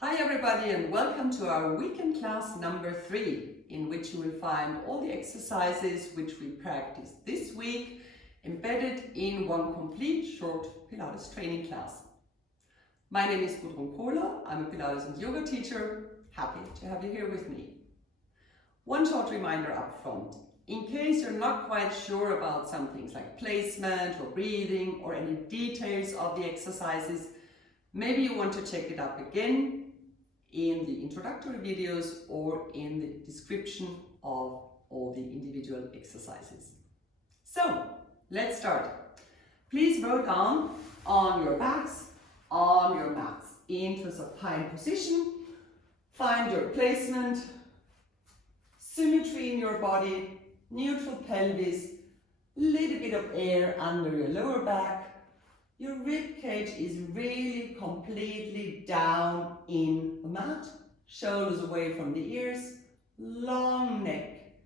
Hi everybody and welcome to our weekend class number 3, in which you will find all the exercises which we practiced this week embedded in one complete short Pilates training class. My name is Gudrun Kohler. I'm a Pilates and yoga teacher. Happy to have you here with me. One short reminder up front. In case you're not quite sure about some things like placement or breathing or any details of the exercises, maybe you want to check it up again in the introductory videos or in the description of all the individual exercises. So let's start. Please roll down on your backs, on your mats, into supine position. Find your placement, symmetry in your body, neutral pelvis, little bit of air under your lower back. Your rib cage is really completely down in the mat, shoulders away from the ears, long neck.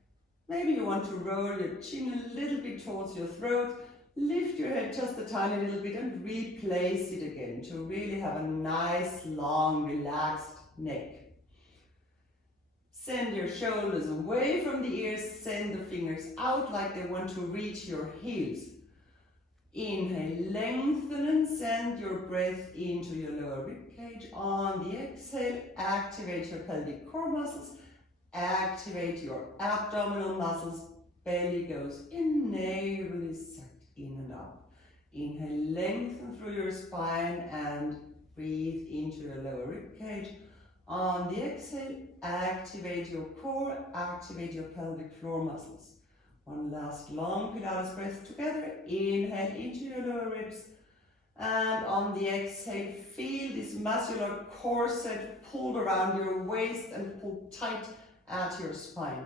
Maybe you want to roll your chin a little bit towards your throat, lift your head just a tiny little bit and replace it again to really have a nice, long, relaxed neck. Send your shoulders away from the ears, send the fingers out like they want to reach your heels. Inhale, lengthen and send your breath into your lower rib cage. On the exhale, activate your pelvic core muscles, activate your abdominal muscles, belly goes in, navel is sucked in and up. Inhale, lengthen through your spine and breathe into your lower rib cage. On the exhale, activate your core, activate your pelvic floor muscles. One last long Pilates breath together. Inhale into your lower ribs. And on the exhale, feel this muscular corset pulled around your waist and pulled tight at your spine.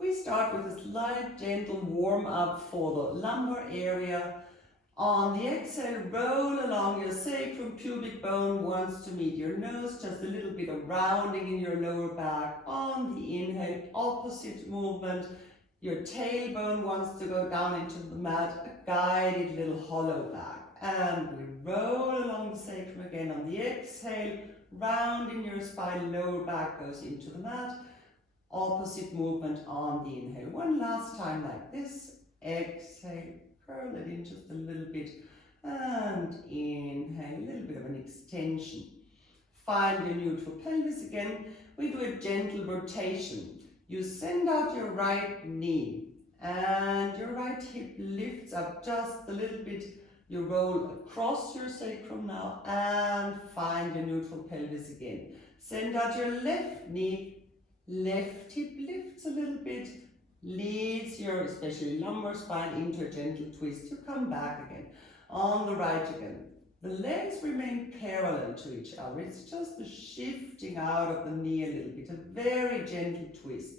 We start with a slight gentle warm up for the lumbar area. On the exhale, roll along your sacrum, pubic bone wants to meet your nose, just a little bit of rounding in your lower back. On the inhale, opposite movement, your tailbone wants to go down into the mat, a guided little hollow back. And we roll along the sacrum again. On the exhale, rounding your spine, lower back goes into the mat. Opposite movement on the inhale. One last time like this. Exhale. Curl it in just a little bit and inhale, a little bit of an extension. Find your neutral pelvis again. We do a gentle rotation. You send out your right knee and your right hip lifts up just a little bit. You roll across your sacrum now and find your neutral pelvis again. Send out your left knee, left hip lifts a little bit, leads your, especially lumbar spine, into a gentle twist. You come back again. On the right again. The legs remain parallel to each other. It's just the shifting out of the knee a little bit. A very gentle twist.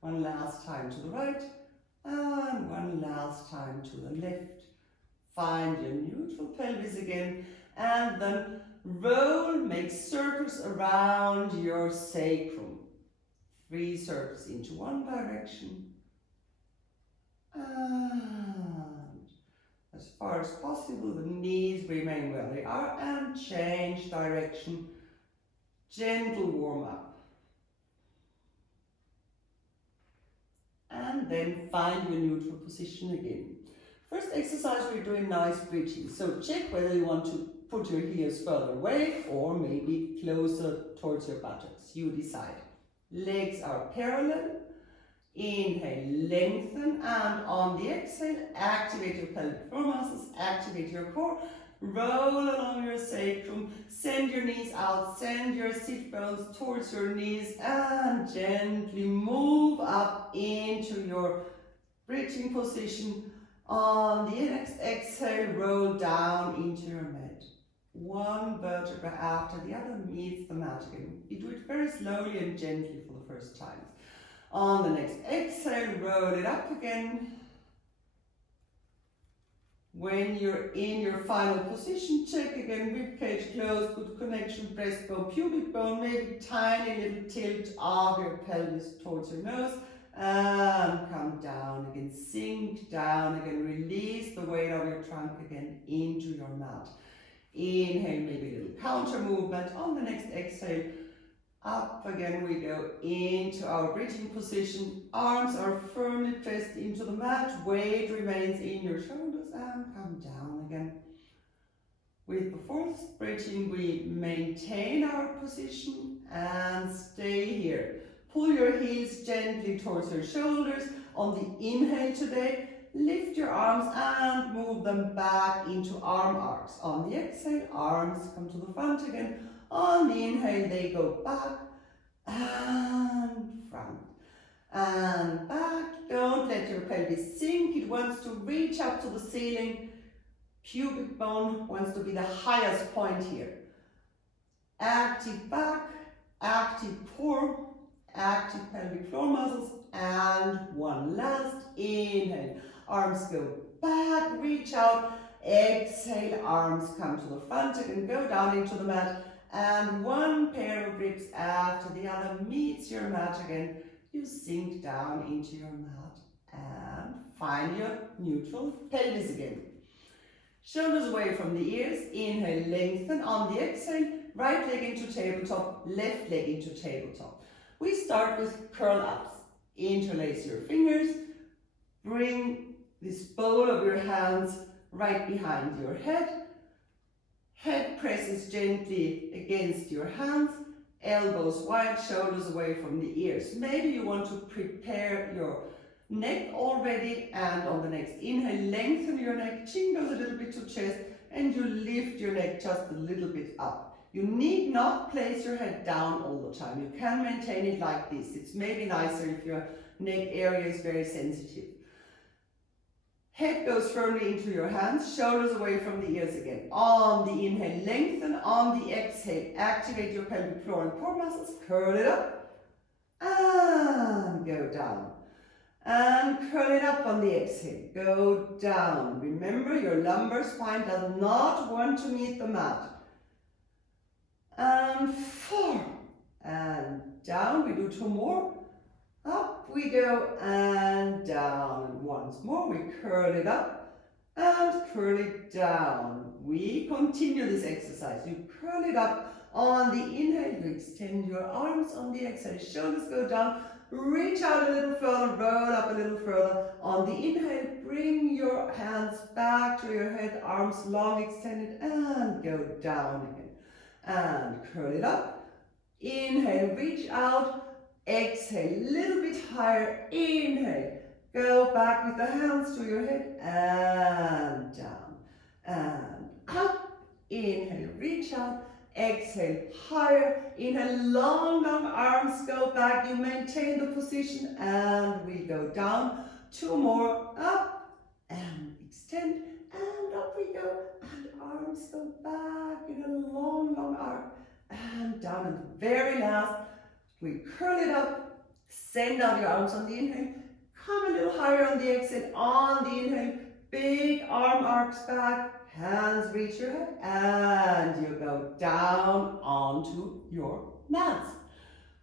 One last time to the right and one last time to the left. Find your neutral pelvis again and then roll, make circles around your sacrum. 3 circles into one direction. And as far as possible, the knees remain where they are and change direction. Gentle warm up. And then find your neutral position again. First exercise, we're doing nice bridging. So check whether you want to put your heels further away or maybe closer towards your buttocks. You decide. Legs are parallel. Inhale, lengthen, and on the exhale, activate your pelvic floor muscles, activate your core, roll along your sacrum, send your knees out, send your sit bones towards your knees, and gently move up into your bridging position. On the next exhale, roll down into your mat. One vertebra after the other meets the mat again. You do it very slowly and gently for the first time. On the next exhale, roll it up again. When you're in your final position, check again, rib cage closed, good connection, breastbone, pubic bone, maybe tiny little tilt of your pelvis towards your nose, and come down again, sink down again, release the weight of your trunk again into your mat. Inhale, maybe a little counter movement. On the next exhale, up again we go into our bridging position. Arms are firmly pressed into the mat. Weight remains in your shoulders and come down again. With the fourth bridging, we maintain our position and stay here. Pull your heels gently towards your shoulders. On the inhale today, lift your arms and move them back into arm arcs. On the exhale, arms come to the front again. On the inhale, they go back and front and back. Don't let your pelvis sink. It wants to reach up to the ceiling. Pubic bone wants to be the highest point here. Active back, active core, active pelvic floor muscles, and one last inhale. Arms go back, reach out, exhale, arms come to the front and go down into the mat, and one pair of ribs after the other meets your mat again. You sink down into your mat and find your neutral pelvis again. Shoulders away from the ears, inhale, lengthen. On the exhale, right leg into tabletop, left leg into tabletop. We start with curl ups. Interlace your fingers, bring this bowl of your hands right behind your head. Head presses gently against your hands, elbows wide, shoulders away from the ears. Maybe you want to prepare your neck already, and on the next inhale, lengthen your neck, chin goes a little bit to chest, and you lift your neck just a little bit up. You need not place your head down all the time. You can maintain it like this. It's maybe nicer if your neck area is very sensitive. Head goes firmly into your hands, shoulders away from the ears again. On the inhale, lengthen. On the exhale, activate your pelvic floor and core muscles, curl it up, and go down. And curl it up on the exhale, go down. Remember, your lumbar spine does not want to meet the mat. And 4, and down. We do 2 more. Up we go and down. And once more, we curl it up and curl it down. We continue this exercise. You curl it up. On the inhale, you extend your arms. On the exhale, shoulders go down. Reach out a little further, roll up a little further. On the inhale, bring your hands back to your head, arms long extended, and go down again. And curl it up. Inhale, reach out. Exhale, a little bit higher. Inhale, go back with the hands to your head, and down, and up. Inhale, reach out. Exhale, higher. Inhale, long, long arms go back. You maintain the position and we go down. 2 more, up and extend, and up we go. And arms go back in a long, long arc and down. And the very last, we curl it up, send out your arms on the inhale, come a little higher on the exhale. On the inhale, big arm arcs back. Hands reach your head and you go down onto your mats.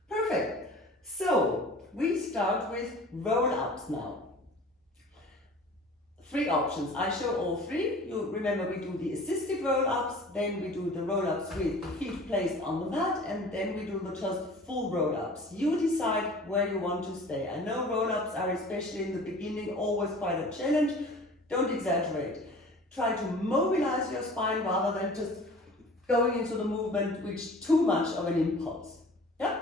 Perfect. So we start with roll-ups now. 3 options. I show all 3. You remember we do the assisted roll-ups, then we do the roll-ups with the feet placed on the mat, and then we do the just full roll-ups. You decide where you want to stay. I know roll-ups are, especially in the beginning, always quite a challenge. Don't exaggerate. Try to mobilize your spine rather than just going into the movement with too much of an impulse. Yeah?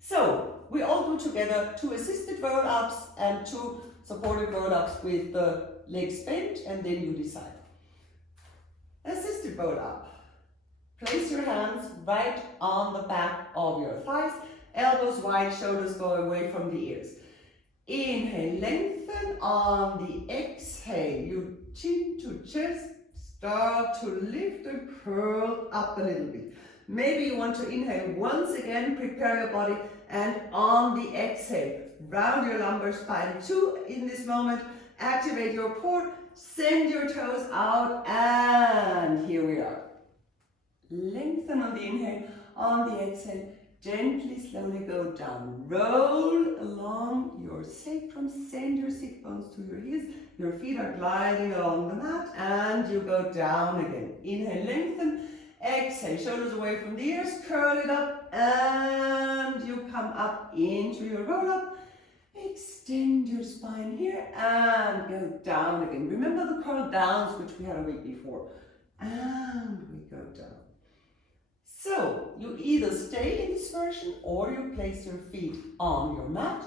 So we all do together 2 assisted roll-ups and 2 supported roll-ups with the legs bent, and then you decide. Assisted roll-up. Place your hands right on the back of your thighs, elbows wide, shoulders go away from the ears. Inhale, lengthen. On the exhale, you chin to chest, start to lift and curl up a little bit. Maybe you want to inhale once again, prepare your body, and on the exhale, round your lumbar spine. 2 in this moment, activate your core, send your toes out, and here we are. Lengthen on the inhale, on the exhale, Gently, slowly go down. Roll along your sacrum. Send your sit bones to your heels. Your feet are gliding along the mat and you go down again. Inhale, lengthen. Exhale, shoulders away from the ears. Curl it up and you come up into your roll up. Extend your spine here and go down again. Remember the curl downs which we had a week before. And we go down. So, you either stay in this version or you place your feet on your mat.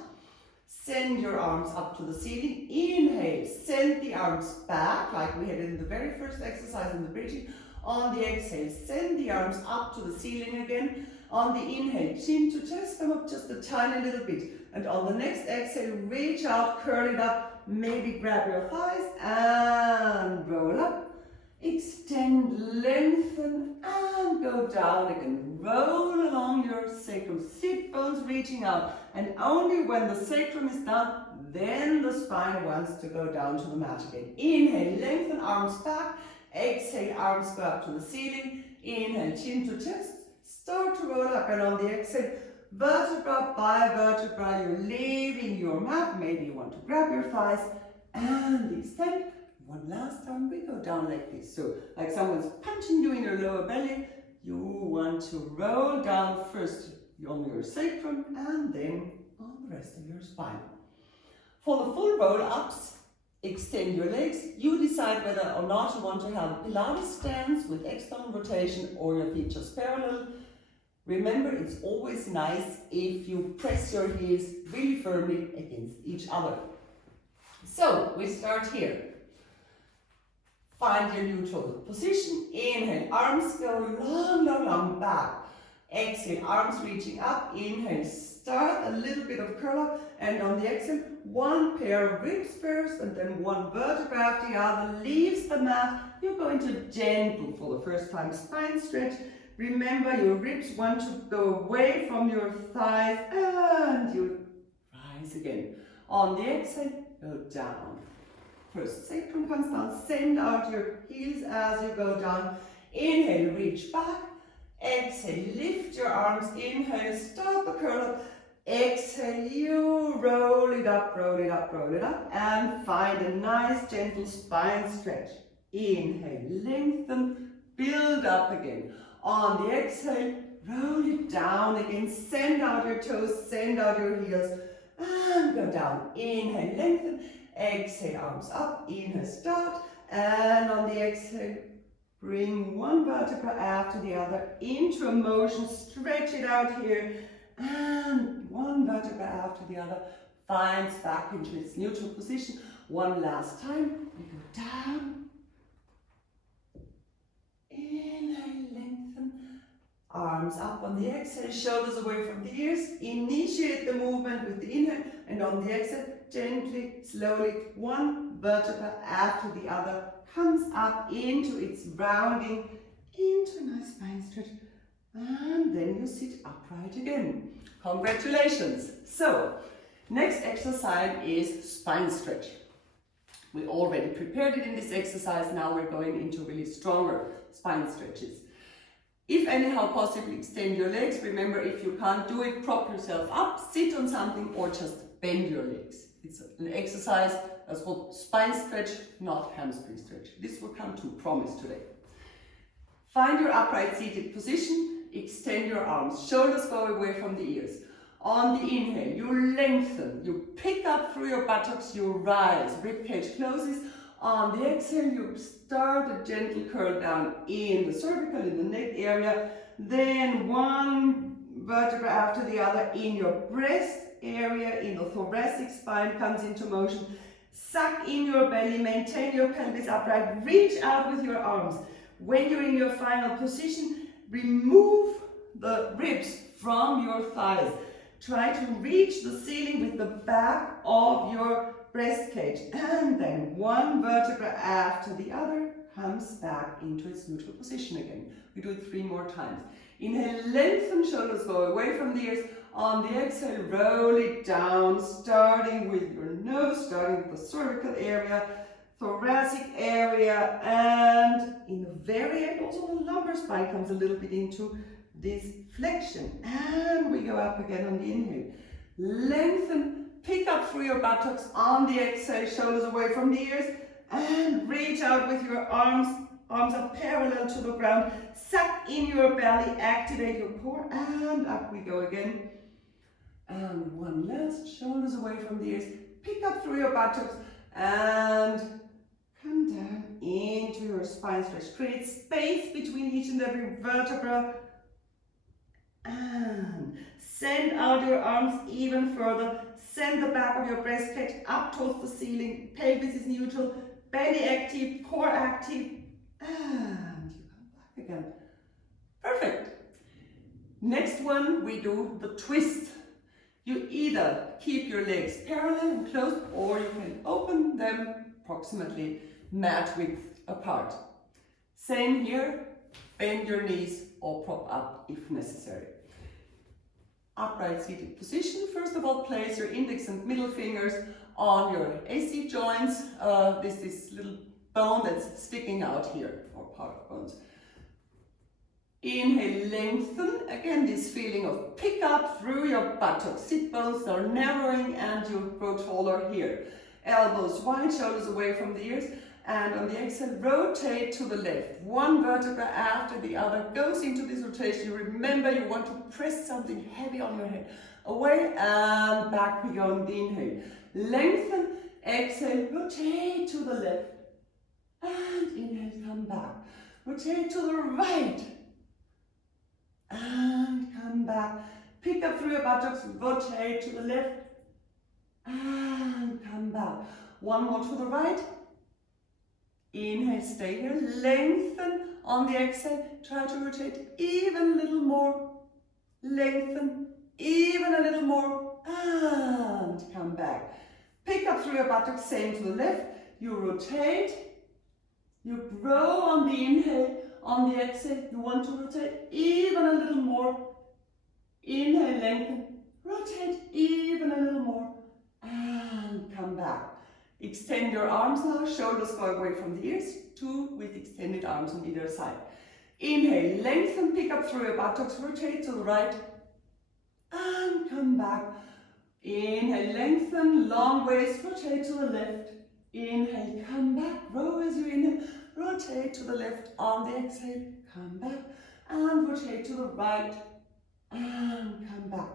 Send your arms up to the ceiling. Inhale, send the arms back like we had in the very first exercise in the bridging. On the exhale, send the arms up to the ceiling again. On the inhale, chin to chest, come up just a tiny little bit. And on the next exhale, reach out, curl it up, maybe grab your thighs and roll up. Extend, lengthen, and go down again. Roll along your sacrum, sit bones reaching out. And only when the sacrum is down, then the spine wants to go down to the mat again. Inhale, lengthen, arms back. Exhale, arms go up to the ceiling. Inhale, chin to chest. Start to roll up, and on the exhale, vertebra by vertebra, you're leaving your mat. Maybe you want to grab your thighs and extend. One last time, we go down like this. So, like someone's punching you in your lower belly, you want to roll down first on your sacrum and then on the rest of your spine. For the full roll-ups, extend your legs. You decide whether or not you want to have Pilates stance with external rotation or your feet just parallel. Remember, it's always nice if you press your heels really firmly against each other. So, we start here. Find your neutral position. Inhale, arms go long, long, long back. Exhale, arms reaching up. Inhale, start a little bit of curl up. And on the exhale, one pair of ribs first and then one vertebra after the other leaves the mat. You go into gentle, for the first time, spine stretch. Remember, your ribs want to go away from your thighs and you rise again. On the exhale, go down. First, sacrum comes down, send out your heels as you go down. Inhale, reach back. Exhale, lift your arms. Inhale, start the curl up. Exhale, you roll it up, roll it up, roll it up. And find a nice, gentle spine stretch. Inhale, lengthen, build up again. On the exhale, roll it down again. Send out your toes, send out your heels. And go down. Inhale, lengthen. Exhale, arms up, inhale, start, and on the exhale, bring one vertebra after the other into a motion, stretch it out here, and one vertebra after the other finds back into its neutral position. One last time, we go down, inhale, lengthen, arms up on the exhale, shoulders away from the ears, initiate the movement with the inhale, and on the exhale, gently, slowly, one vertebra after the other comes up into its rounding, into a nice spine stretch, and then you sit upright again. Congratulations! So, next exercise is spine stretch. We already prepared it in this exercise, now we're going into really stronger spine stretches. If anyhow possible, extend your legs. Remember, if you can't do it, prop yourself up, sit on something, or just bend your legs. It's an exercise that's called spine stretch, not hamstring stretch. This will come to promise today. Find your upright seated position, extend your arms, shoulders go away from the ears. On the inhale, you lengthen, you pick up through your buttocks, you rise, ribcage closes. On the exhale, you start a gentle curl down in the cervical, in the neck area. Then one vertebra after the other in your breast area, in the thoracic spine comes into motion. Suck in your belly, maintain your pelvis upright, reach out with your arms. When you're in your final position, remove the ribs from your thighs. Try to reach the ceiling with the back of your breast cage, and then one vertebra after the other comes back into its neutral position again. We do it 3 more times. Inhale, lengthen, shoulders go away from the ears. On the exhale, roll it down, starting with your nose, starting with the cervical area, thoracic area, and in the very end, also the lumbar spine comes a little bit into. this flexion. And we go up again on the inhale. Lengthen, pick up through your buttocks on the exhale, shoulders away from the ears, and reach out with your arms. Arms are parallel to the ground. Suck in your belly, activate your core, and up we go again. And one last, shoulders away from the ears. Pick up through your buttocks and come down into your spine stretch. Create space between each and every vertebra. And send out your arms even further. Send the back of your breast plate up towards the ceiling. Pelvis is neutral. Belly active, core active. And you come back again. Perfect. Next one, we do the twist. You either keep your legs parallel and closed, or you can open them approximately mat width apart. Same here, bend your knees or prop up if necessary. Upright seated position. First of all, place your index and middle fingers on your AC joints. This little bone that's sticking out here, or part of bones. Inhale, lengthen. Again, this feeling of pick up through your buttocks. Sit bones are narrowing and you grow taller here. Elbows wide, shoulders away from the ears. And on the exhale, rotate to the left. One vertebra after the other goes into this rotation. Remember, you want to press something heavy on your head. Away and back we go on the inhale. Lengthen, exhale, rotate to the left. And inhale, come back. Rotate to the right. And come back. Pick up through your buttocks, rotate to the left. And come back. One more to the right. Inhale, stay here. Lengthen on the exhale. Try to rotate even a little more. Lengthen even a little more. And come back. Pick up through your buttocks, same to the left. You rotate. You grow on the inhale. On the exhale, you want to rotate even a little more. Inhale, lengthen. Rotate even a little more. And come back. Extend your arms now. Shoulders go away from the ears. Two with extended arms on either side. Inhale, lengthen. Pick up through your buttocks. Rotate to the right. And come back. Inhale, lengthen. Long waist. Rotate to the left. Inhale, come back. Grow as you inhale. Rotate to the left on the exhale, come back, and rotate to the right, and come back.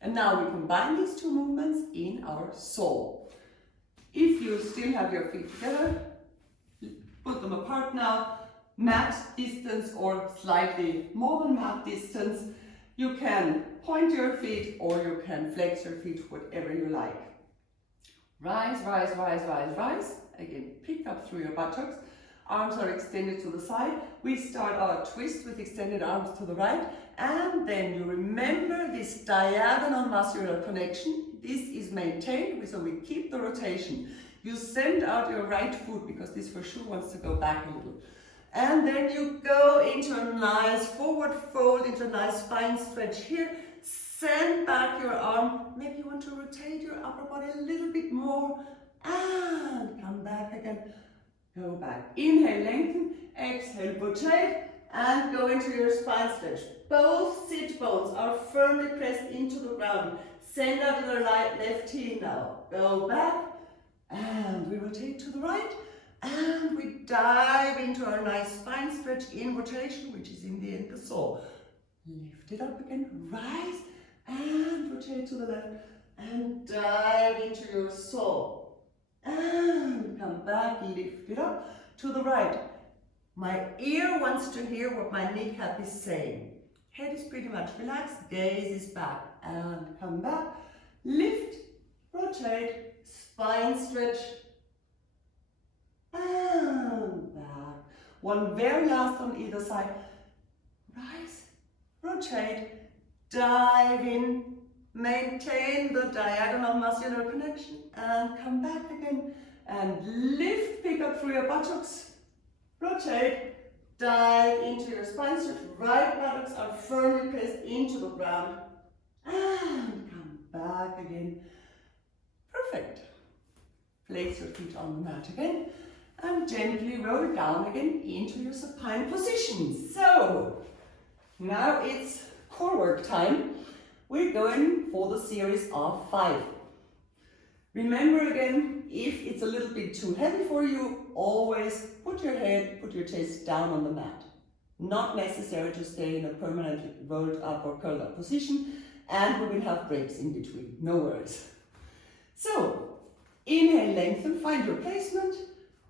And now we combine these two movements in our soul. If you still have your feet together, put them apart now, mat distance or slightly more than mat distance. You can point your feet or you can flex your feet, whatever you like. Rise, rise, rise, rise, rise. Again, pick up through your buttocks. Arms are extended to the side. We start our twist with extended arms to the right. And then you remember this diagonal muscular connection. This is maintained, so we keep the rotation. You send out your right foot because this for sure wants to go back a little. And then you go into a nice forward fold, into a nice spine stretch here. Send back your arm. Maybe you want to rotate your upper body a little bit more. And come back again. Go back. Inhale, lengthen. Exhale, rotate. And go into your spine stretch. Both sit bones are firmly pressed into the ground. Send out your left heel now. Go back. And we rotate to the right. And we dive into our nice spine stretch in rotation, which is in the end the soul. Lift it up again. Rise. And rotate to the left. And dive into your soul. And come back, lift it up to the right. My ear wants to hear what my kneecap is saying. Head is pretty much relaxed, gaze is back. And come back, lift, rotate, spine stretch. And back. One very last on either side. Rise, rotate, dive in. Maintain the diagonal muscular connection and come back again and lift, pick up through your buttocks, rotate, dive into your spine stretch, right buttocks are firmly pressed into the ground and come back again. Perfect. Place your feet on the mat again and gently roll down again into your supine position. So, Now it's core work time. We're going for the series of 5. Remember again, if it's a little bit too heavy for you, always put your head, put your chest down on the mat. Not necessary to stay in a permanently rolled up or curled up position, and we will have breaks in between, no worries. So, inhale, lengthen, find your placement.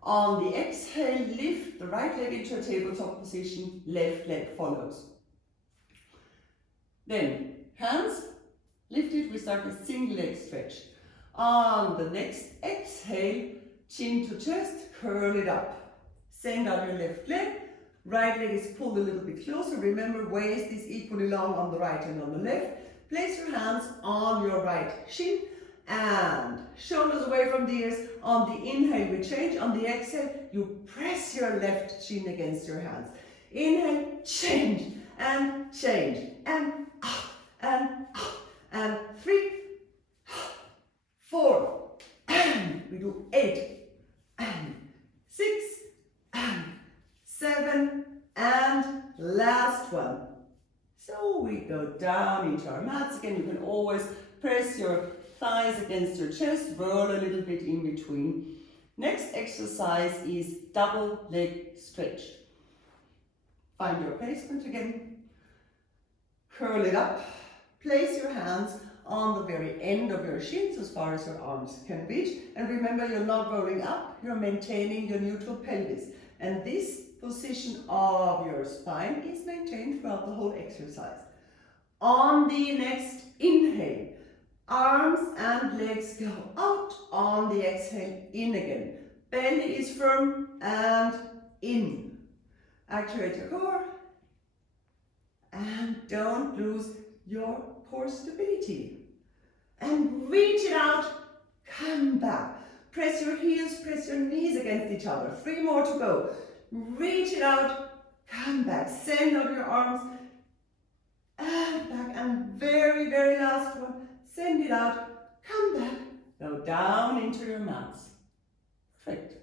On the exhale, lift the right leg into a tabletop position, left leg follows. Then, hands lifted, we start with single leg stretch. On the next exhale, chin to chest, curl it up. Send out your left leg, right leg is pulled a little bit closer. Remember, waist is equally long on the right and on the left. Place your hands on your right shin and shoulders away from the ears. On the inhale, we change. On the exhale, you press your left shin against your hands. Inhale, change, and 3, 4, and we do 8, and 6, and 7, and last one. So we go down into our mats. Again, you can always press your thighs against your chest, roll a little bit in between. Next exercise is double leg stretch. Find your placement again. Curl it up. Place your hands on the very end of your shins as far as your arms can reach. And remember, you're not rolling up, you're maintaining your neutral pelvis. And this position of your spine is maintained throughout the whole exercise. On the next inhale, arms and legs go out. On the exhale, in again. Belly is firm and in. Activate your core. And don't lose your core stability. And reach it out, come back. Press your heels, press your knees against each other. 3 more to go. Reach it out, come back. Send out your arms and back. And very, very last one. Send it out, come back. Go down into your mats. Perfect.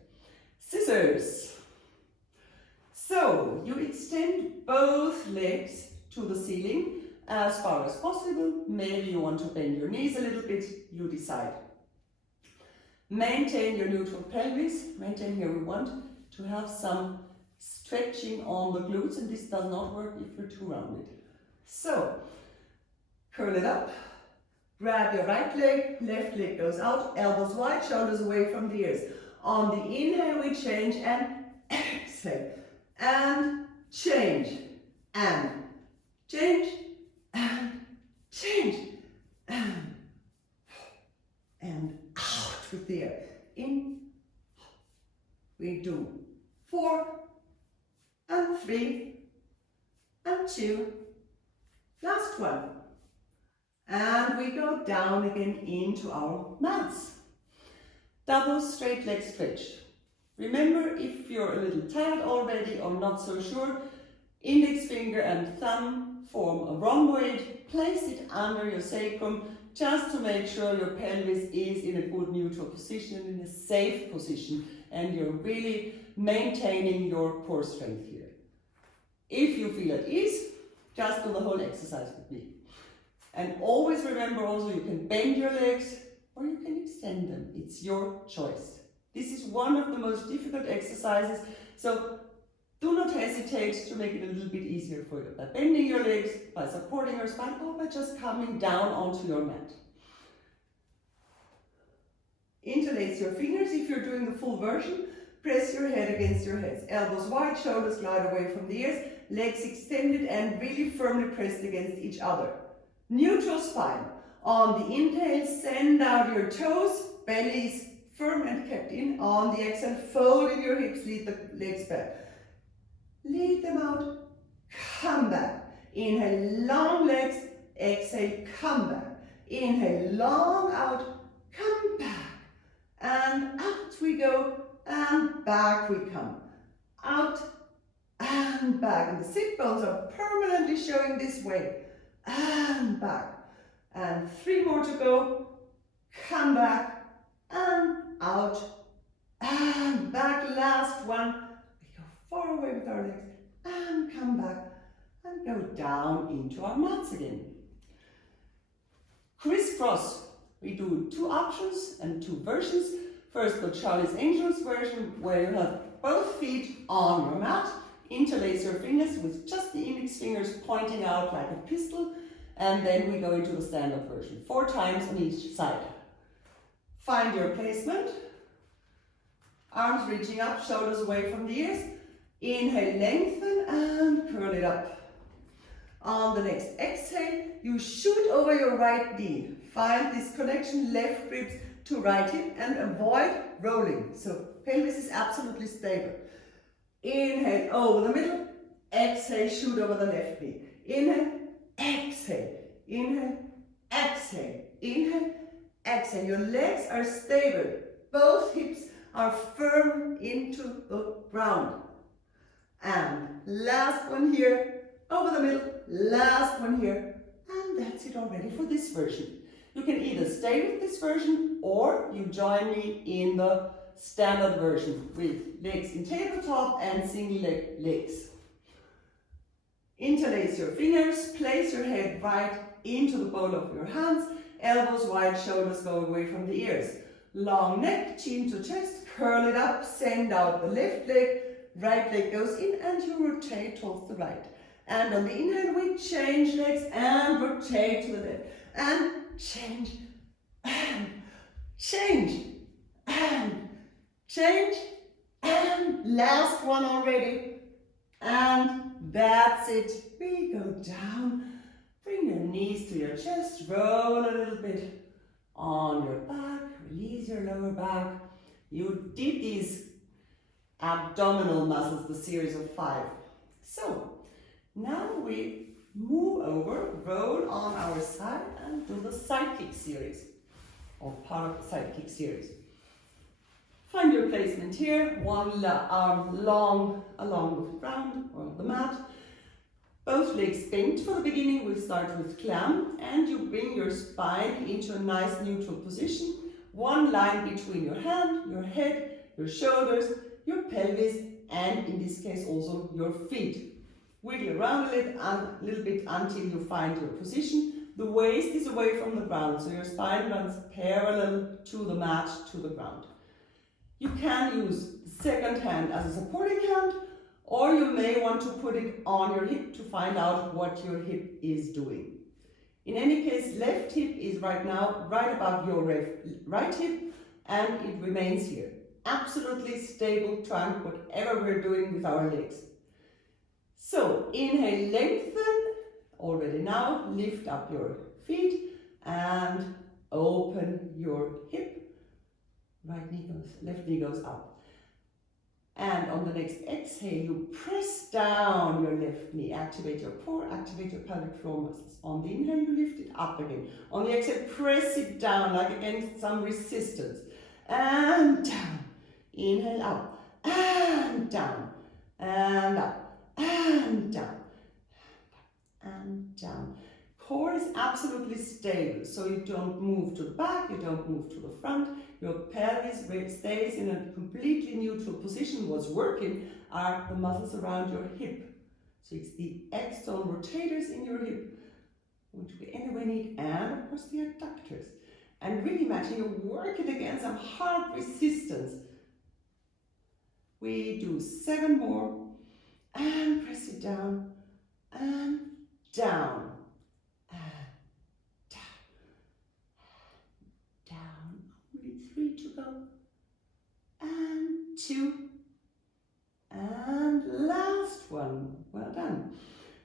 Scissors. So you extend both legs to the ceiling as far as possible. Maybe you want to bend your knees a little bit, you decide. Maintain your neutral pelvis. Maintain here, we want to have some stretching on the glutes, and this does not work if you're too rounded. So, curl it up, grab your right leg, left leg goes out, elbows wide, shoulders away from the ears. On the inhale, we change and exhale, and change, and change, and change, and out with the air. In, we do 4, and 3, and 2, last one. And we go down again into our mats. Double straight leg stretch. Remember, if you're a little tired already or not so sure, index finger and thumb form a rhomboid. Place it under your sacrum just to make sure your pelvis is in a good neutral position, in a safe position, and you're really maintaining your core strength here. If you feel at ease, just do the whole exercise with me. And always remember also, you can bend your legs or you can extend them. It's your choice. This is one of the most difficult exercises, so do not hesitate to make it a little bit easier for you by bending your legs, by supporting your spine, or by just coming down onto your mat. Interlace your fingers if you're doing the full version. Press your head against your heads. Elbows wide, shoulders glide away from the ears, legs extended and really firmly pressed against each other. Neutral spine. On the inhale, send out your toes, belly is firm and kept in. On the exhale, folding your hips, lead the legs back. Lead them out, come back. Inhale, long legs, exhale, come back. Inhale, long out, come back. And out we go, and back we come. Out and back. And the sit bones are permanently showing this way. And back. And 3 more to go. Come back, and out, and back. Last one. Far away with our legs, and come back, and go down into our mats again. Crisscross. We do 2 options and 2 versions. First, the Charlie's Angels version, where you have both feet on your mat, interlace your fingers with just the index fingers pointing out like a pistol, and then we go into the standard version, 4 times on each side. Find your placement, arms reaching up, shoulders away from the ears. Inhale, lengthen and curl it up. On the next exhale, you shoot over your right knee. Find this connection, left ribs to right hip, and avoid rolling. So pelvis is absolutely stable. Inhale over the middle, exhale, shoot over the left knee. Inhale, exhale, inhale, exhale, inhale, exhale. Your legs are stable. Both hips are firm into the ground. And last one here, over the middle, last one here. And that's it already for this version. You can either stay with this version or you join me in the standard version with legs in tabletop and single leg legs. Interlace your fingers, place your head right into the ball of your hands, elbows wide, shoulders go away from the ears. Long neck, chin to chest, curl it up, send out the left leg, right leg goes in and you rotate towards the right. And on the inhale we change legs and rotate to the left. And change, and change, and change, and last one already. And that's it. We go down, bring your knees to your chest, roll a little bit on your back, release your lower back. You did these abdominal muscles, the series of 5. So now we move over, roll on our side and do the side kick series, or part of the side kick series. Find your placement here, one arm long along the ground or the mat. Both legs bent for the beginning. We start with clam and you bring your spine into a nice neutral position. One line between your hand, your head, your shoulders, your pelvis, and in this case also your feet. Wiggle around a little bit until you find your position. The waist is away from the ground, so your spine runs parallel to the mat, to the ground. You can use the second hand as a supporting hand, or you may want to put it on your hip to find out what your hip is doing. In any case, left hip is right now right above your right hip, and it remains here. Absolutely stable trunk, whatever we're doing with our legs. So inhale, lengthen, already now, lift up your feet and open your hip. Right knee goes, left knee goes up. And on the next exhale, you press down your left knee, activate your core, activate your pelvic floor muscles. On the inhale, you lift it up again. On the exhale, press it down like against some resistance. And down. Inhale up, and down, and up. And down, and down. Core is absolutely stable, so you don't move to the back, you don't move to the front. Your pelvis stays in a completely neutral position. What's working are the muscles around your hip. So it's the external rotators in your hip, which we anyway need, and of course the adductors. And really imagine you work it against some hard resistance. We do 7 more. And press it down, and down, and down, down. Only 3 to go, and 2, and last one. Well done.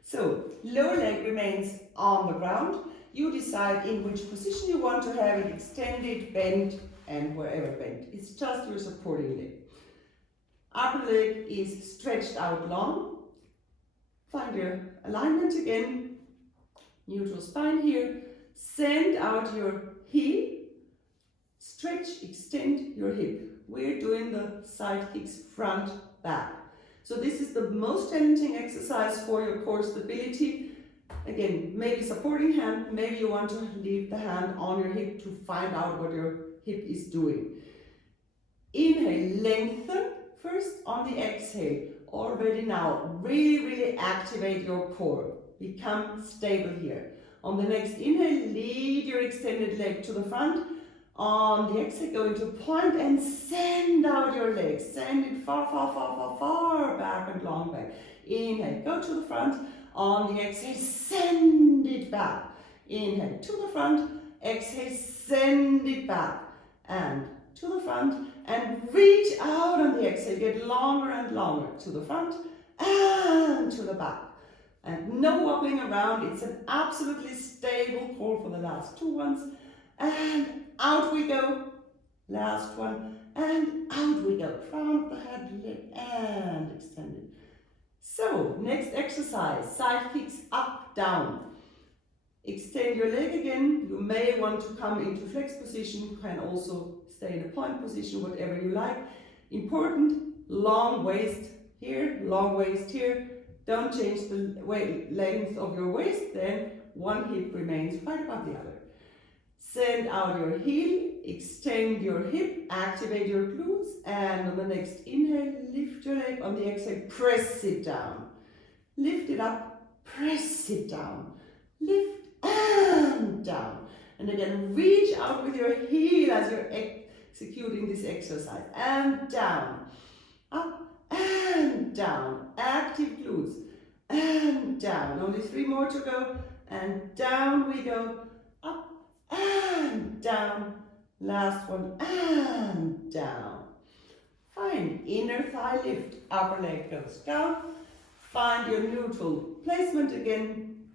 So lower leg remains on the ground. You decide in which position you want to have it, extended, bent, and wherever bent. It's just your supporting leg. Upper leg is stretched out long. Find your alignment again. Neutral spine here. Send out your heel. Stretch, extend your hip. We're doing the side kicks front, back. So this is the most challenging exercise for your core stability. Again, maybe supporting hand. Maybe you want to leave the hand on your hip to find out what your hip is doing. Inhale, lengthen. First, on the exhale, already now. Really activate your core. Become stable here. On the next inhale, lead your extended leg to the front. On the exhale, go into point and send out your legs. Send it far back and long back. Inhale, go to the front. On the exhale, send it back. Inhale, to the front. Exhale, send it back. And to the front. And reach out on the exhale. Get longer and longer. To the front and to the back. And no wobbling around. It's an absolutely stable core for the last two ones. And out we go. Last one. And out we go. Crown of the head, leg, and extend it. So, next exercise. Side kicks up, down. Extend your leg again. You may want to come into flex position. You can also stay in a point position, whatever you like. Important, long waist here, long waist here. Don't change the length of your waist, then one hip remains right above the other. Send out your heel, extend your hip, activate your glutes, and on the next inhale, lift your leg. On the exhale, press it down. Lift it up, press it down. Lift and down. And again, reach out with your heel as you're executing this exercise. And down, up and down. Active glutes. And down. Only 3 more to go. And down we go. Up and down. Last one. And down. Fine. Inner thigh lift. Upper leg goes down. Find your neutral placement again.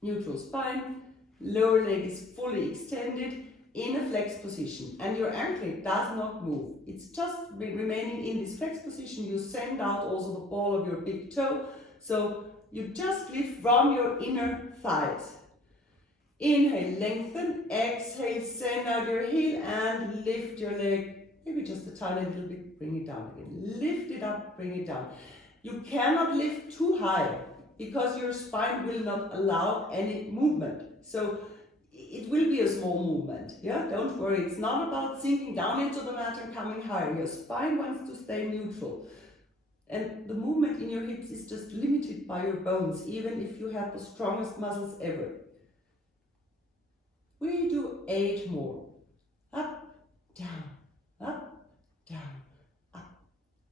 Neutral spine. Lower leg is fully extended in a flex position. And your ankle does not move. It's just remaining in this flex position. You send out also the ball of your big toe. So you just lift from your inner thighs. Inhale, lengthen. Exhale, send out your heel and lift your leg. Maybe just a tiny little bit. Bring it down again. Lift it up, bring it down. You cannot lift too high because your spine will not allow any movement. So it will be a small movement. Yeah, don't worry. It's not about sinking down into the mat and coming higher. Your spine wants to stay neutral. And the movement in your hips is just limited by your bones, even if you have the strongest muscles ever. We do 8 more. Up, down, up, down, up,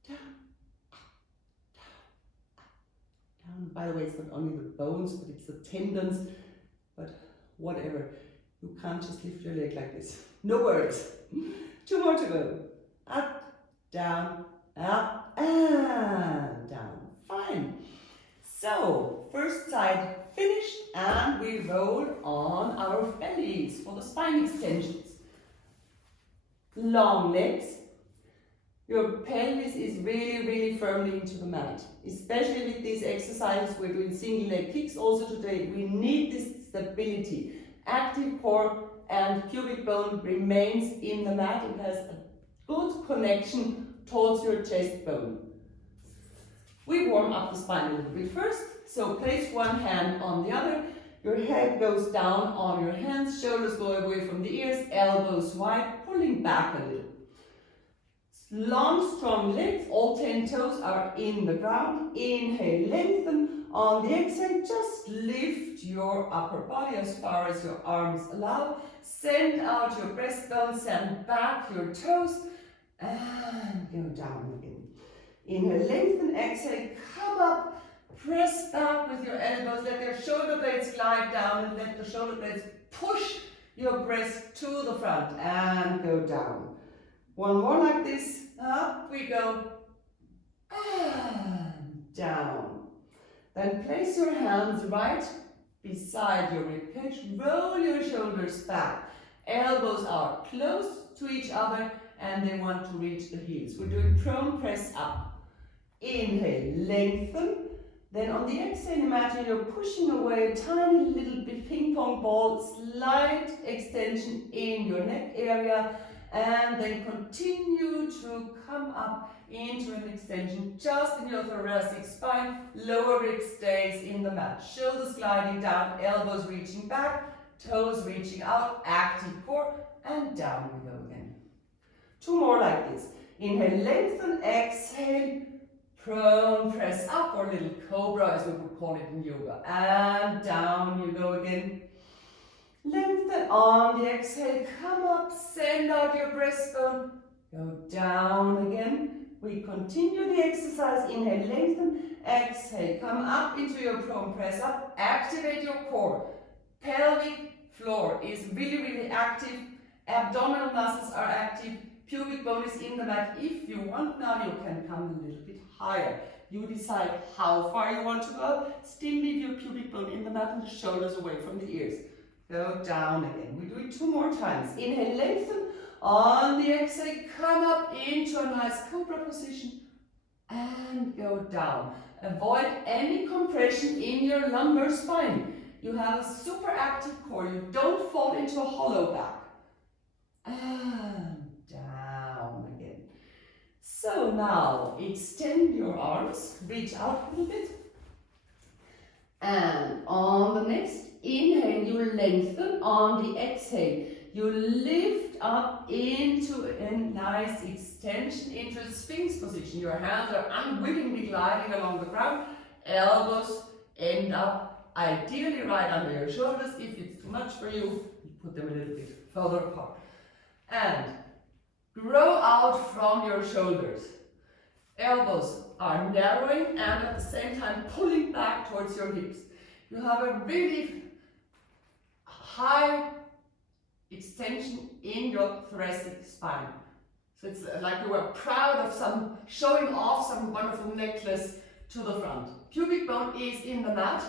down, up, down, up, down. By the way, it's not only the bones, but it's the tendons. But whatever. You can't just lift your leg like this. No worries. 2 more to go. Up, down, up, and down. Fine. So, first side finished, and we roll on our bellies for the spine extensions. Long legs. Your pelvis is really firmly into the mat. Especially with these exercises, we're doing single leg kicks also today. We need this stability. Active core and pubic bone remains in the mat. It has a good connection towards your chest bone. We warm up the spine a little bit first. So place one hand on the other. Your head goes down on your hands. Shoulders go away from the ears. Elbows wide, pulling back a little. Long, strong legs. All 10 toes are in the ground. Inhale, lengthen. On the exhale, just lift your upper body as far as your arms allow. Send out your breastbone, send back your toes, and go down again. Inhale, lengthen, exhale, come up, press back with your elbows, let your shoulder blades glide down, and let the shoulder blades push your breast to the front, and go down. One more like this, up we go, and down. Then place your hands right beside your ribcage, roll your shoulders back. Elbows are close to each other and they want to reach the heels. We're doing prone press up. Inhale, lengthen. Then on the exhale, imagine you're pushing away a tiny little bit ping pong ball, slight extension in your neck area, and then continue to come up into an extension just in your thoracic spine. Lower rib stays in the mat. Shoulders gliding down, elbows reaching back, toes reaching out, active core, and down we go again. 2 more like this. Inhale, lengthen, exhale, prone press up, or little cobra as we would call it in yoga. And down you go again. Lengthen on the exhale, come up, send out your breastbone, go down again. We continue the exercise, inhale, lengthen, exhale, come up into your prone press up, activate your core. Pelvic floor is really, really active, abdominal muscles are active, pubic bone is in the mat. If you want now, you can come a little bit higher. You decide how far you want to go, still leave your pubic bone in the mat and the shoulders away from the ears. Go down again. We do it 2 more times. Inhale, lengthen. On the exhale, come up into a nice cobra position and go down. Avoid any compression in your lumbar spine. You have a super active core. You don't fall into a hollow back. And down again. So now extend your arms, reach out a little bit. And on the next inhale, you lengthen. On the exhale, you lift up into a nice extension, into a Sphinx position. Your hands are unwittingly gliding along the ground. Elbows end up ideally right under your shoulders. If it's too much for you, you put them a little bit further apart. And grow out from your shoulders. Elbows are narrowing and at the same time pulling back towards your hips. You have a really high extension in your thoracic spine. So it's like you were proud of showing off some wonderful necklace to the front. Pubic bone is in the mat.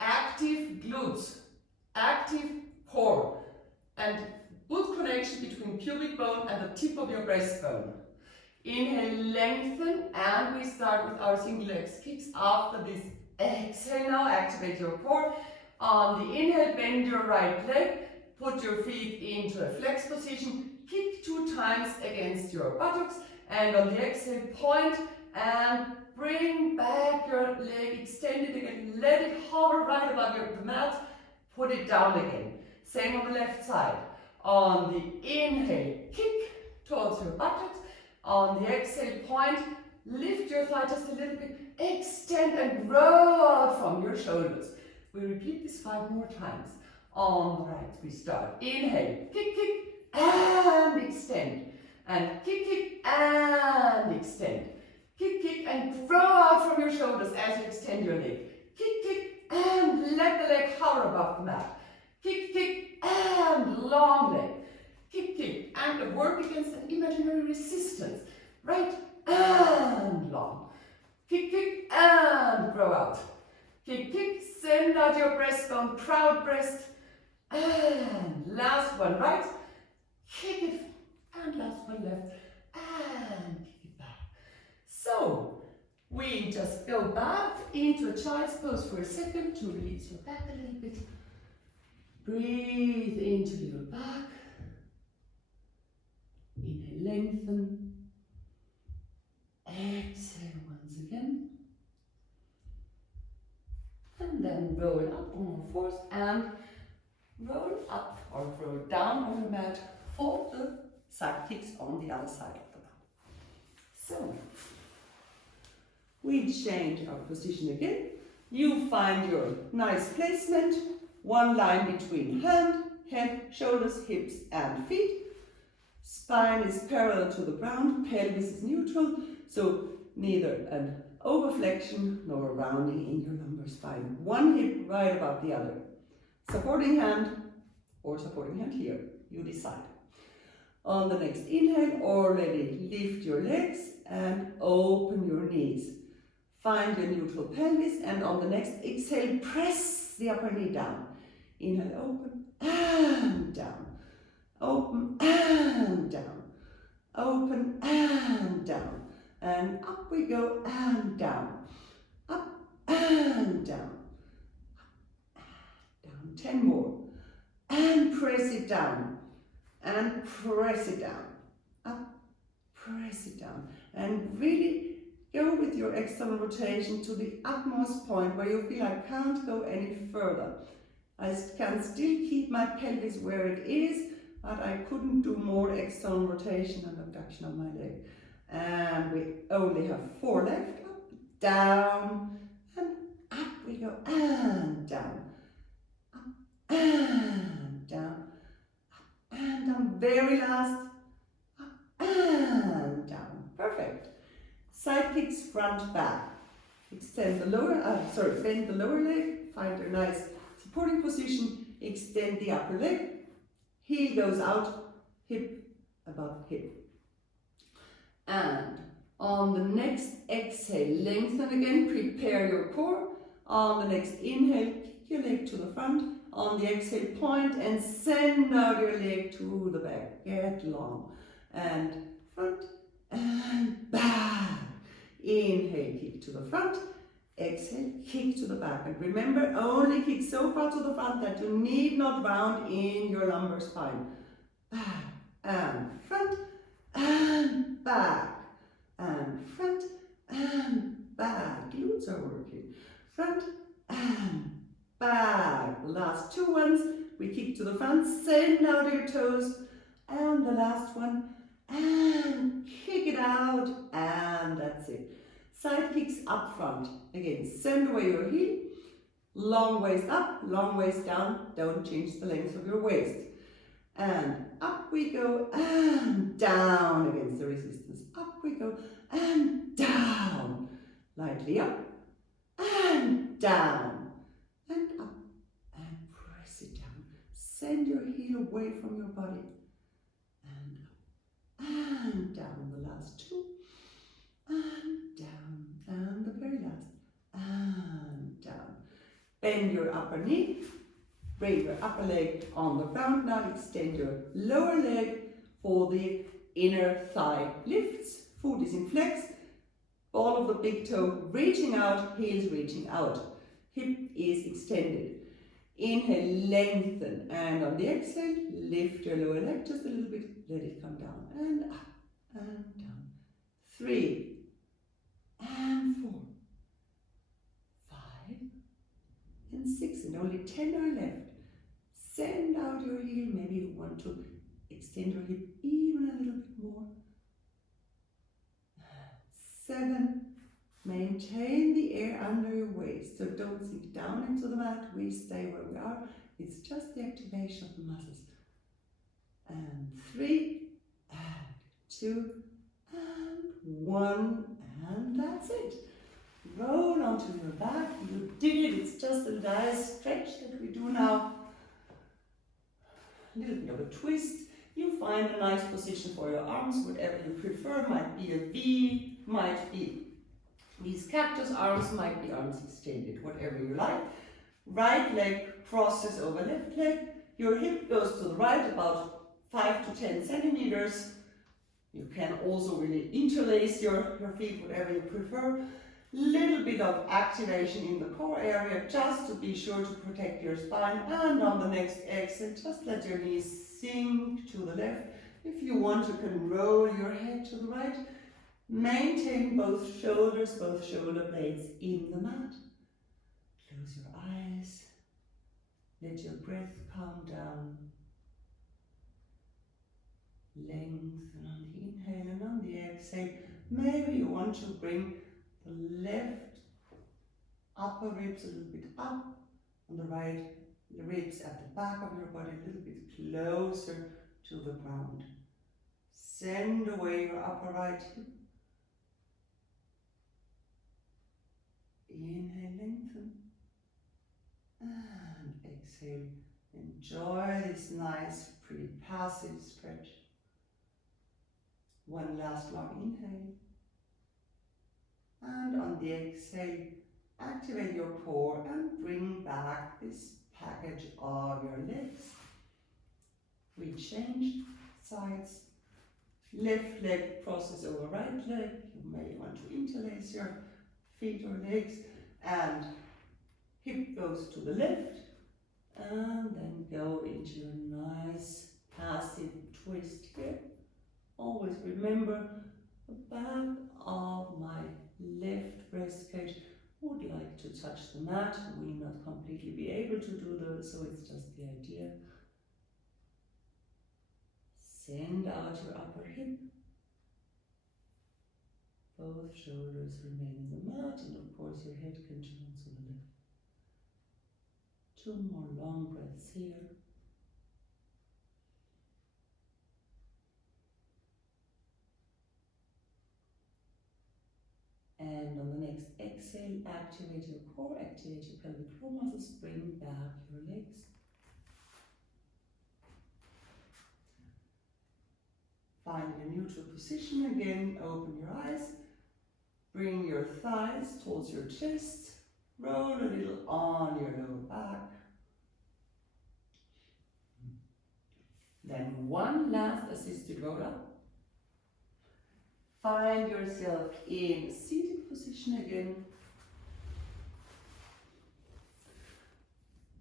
Active glutes, active core, and good connection between pubic bone and the tip of your breastbone. Inhale, lengthen, and we start with our single leg kicks. After this, exhale now, activate your core. On the inhale, bend your right leg, put your feet into a flex position, kick 2 times against your buttocks, and on the exhale, point and bring back your leg, extend it again, let it hover right above the mat, put it down again. Same on the left side. On the inhale, kick towards your buttocks. On the exhale, point, lift your thigh just a little bit, extend and grow out from your shoulders. We repeat this 5 more times. On the right, we start. Inhale, kick, kick, and extend. And kick, kick, and extend. Kick, kick, and grow out from your shoulders as you extend your leg. Kick, kick, and let the leg hover above the mat. Kick, kick, and long leg. Kick, kick, and work against an imaginary resistance. Right, and long. Kick, kick, and grow out. Kick, kick, send out your breastbone, proud breast. And last one, right. Kick it, and last one left. And kick it back. So, we just go back into a child's pose for a second to release your back a little bit. Breathe into your back. Inhale, lengthen. Exhale once again. And then roll up on all fours and roll up or roll down on the mat for the side kicks on the other side of the mat. So, we change our position again. You find your nice placement. 1 line between hand, head, shoulders, hips and feet. Spine is parallel to the ground, pelvis is neutral, so neither an overflexion nor a rounding in your lumbar spine. 1 hip right above the other. Supporting hand or supporting hand here, you decide. On the next inhale, already lift your legs and open your knees. Find your neutral pelvis, and on the next exhale, press the upper knee down. Inhale, open and down. Open and down. Open and down. And up we go and down. Up and down. Down. 10 more. And press it down. And press it down. Up. Press it down. And really go with your external rotation to the utmost point where you feel I can't go any further. I can still keep my pelvis where it is, but I couldn't do more external rotation and abduction of my leg. And we only have 4 left. Up down, and up we go, and down, up, and down, and down, very last, up, and down, perfect. Side kicks, front, back. Extend the lower, bend the lower leg, find a nice supporting position, extend the upper leg, heel goes out, hip above hip. And on the next exhale, lengthen again, prepare your core. On the next inhale, kick your leg to the front. On the exhale, point and send out your leg to the back. Get long. And front and back. Inhale, kick to the front. Exhale, kick to the back. And remember, only kick so far to the front that you need not round in your lumbar spine. Back and front and back. And front and back. Glutes are working. Front and back. The last two ones. We kick to the front, send out your toes. And the last one. And kick it out. And that's it. Side kicks up front. Again, send away your heel. Long waist up, long waist down. Don't change the length of your waist. And up we go, and down against the resistance. Up we go, and down. Lightly up, and down. And up, and press it down. Send your heel away from your body. And up, and down. The last two. And down. And the very last. And down. Bend your upper knee. Bring your upper leg on the ground. Now extend your lower leg for the inner thigh lifts. Foot is in flex. Ball of the big toe reaching out, heels reaching out. Hip is extended. Inhale, lengthen. And on the exhale, lift your lower leg just a little bit. Let it come down. And up and down. 3 and 4. 5 and 6. And only 10 are left. Send out your heel. Maybe you want to extend your hip even a little bit more. 7. Maintain the air under your waist. So don't sink down into the mat. We stay where we are. It's just the activation of the muscles. And 3, and 2, and 1. And that's it. Roll onto your back. You did it. It's just a nice stretch that we do now. A little bit of a twist. You find a nice position for your arms, whatever you prefer. Might be a V, might be these cactus arms, might be arms extended, whatever you like. Right leg crosses over left leg. Your hip goes to the right about 5 to 10 centimeters. You can also really interlace your feet, whatever you prefer. Little bit of activation in the core area just to be sure to protect your spine. And on the next exhale, just let your knees sink to the left. If you want, you can roll your head to the right. Maintain both shoulders, both shoulder blades in the mat. Close your eyes. Let your breath calm down. Lengthen on the inhale and on the exhale. Maybe you want to bring the left upper ribs a little bit up, on the right the ribs at the back of your body a little bit closer to the ground. Send away your upper right hip. Inhale, lengthen, and exhale. Enjoy this nice, pretty passive stretch. One last long inhale. And on the exhale, activate your core and bring back this package of your legs. We change sides. Left leg crosses over right leg. You may want to interlace your feet or legs. And hip goes to the left. And then go into a nice passive twist here. Always remember the back of my left breast cage would like to touch the mat. We will not completely be able to do that, so it's just the idea. Send out your upper hip. Both shoulders remain in the mat, and of course your head can turn to the left. 2 more long breaths here. And on the next exhale, activate your core, activate your pelvic floor muscles, bring back your legs. Find your neutral position again, open your eyes, bring your thighs towards your chest, roll a little on your lower back. Then one last assisted roll up. Find yourself in seated position again.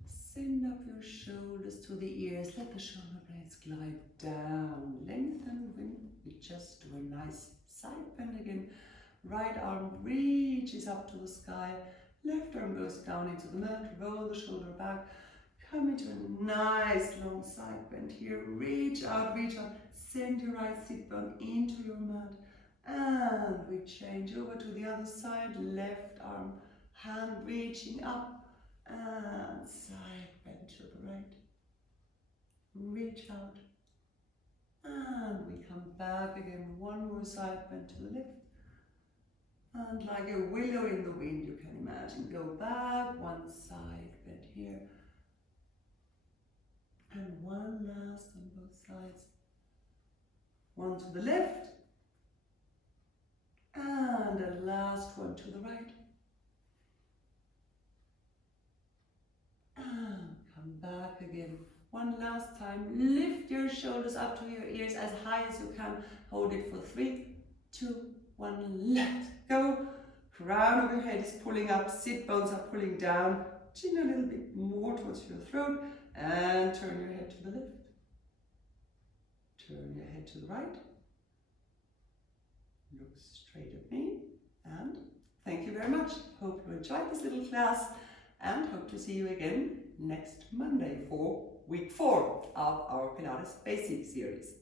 Send up your shoulders to the ears, let the shoulder blades glide down, lengthen when we just do a nice side bend again. Right arm reaches up to the sky, left arm goes down into the mat, roll the shoulder back, come into a nice long side bend here, reach out, send your right sit bone into your mat, and we change over to the other side, left arm, hand reaching up, and side bend to the right, reach out, and we come back again, one more side bend to the left, and like a willow in the wind, you can imagine, go back, one side bend here, and one last on both sides, one to the left, and a last one to the right, and come back again. One last time, lift your shoulders up to your ears as high as you can, hold it for 3, 2, 1, let go. Crown of your head is pulling up, sit bones are pulling down, chin a little bit more towards your throat, and turn your head to the left. Turn your head to the right. Look straight at me, and thank you very much. Hope you enjoyed this little class, and hope to see you again next Monday for week 4 of our Pilates Basics series.